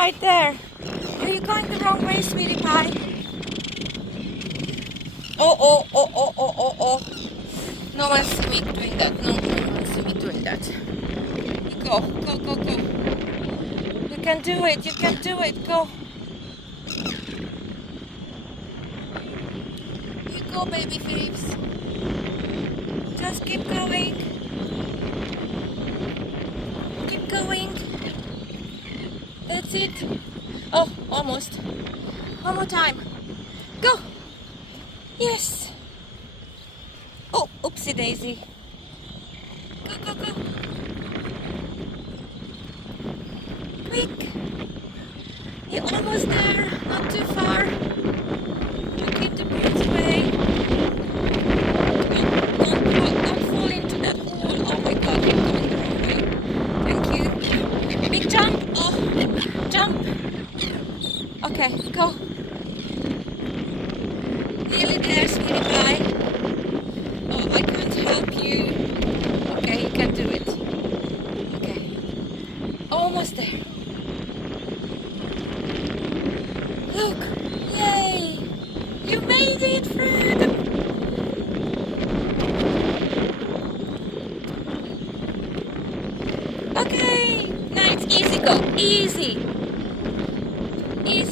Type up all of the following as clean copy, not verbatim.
right there. Are you going the wrong way, sweetie pie? Oh. No one see me doing that. No one see me doing that. Go. You can do it. Go. You go, baby Phillips. Just keep going. Keep going. That's it. Oh, almost. One more time. Go. Yes. Oh, oopsie daisy. Go. Quick. You're almost there. Not too far. You keep the birds away. Don't fall into that hole. Oh my god, you're going the wrong way. Thank you. Big jump. Oh, jump. Okay, go. Nearly there, sweetie pie. Oh, I can't help you. Okay, you can do it. Okay. Almost there. Look. Yay. You made it through the... Okay. Now it's easy go. Easy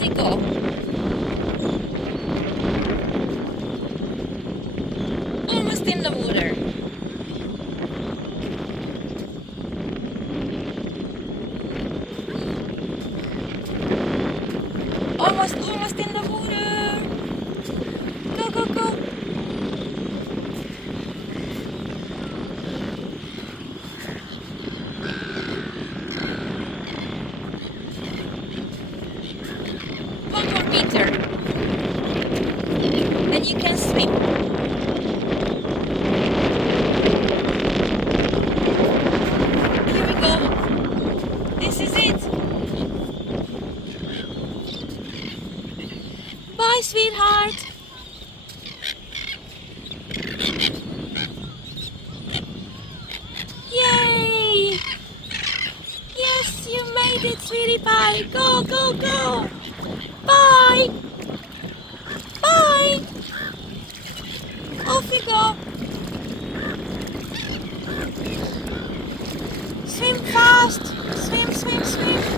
go. Almost in the water. Almost in the water. Go. One more meter. Then you can swim. Here we go. This is it. Bye, sweetheart. Yay! Yes, you made it, sweetie pie. Go. Bye. Off you go. Swim fast. Swim.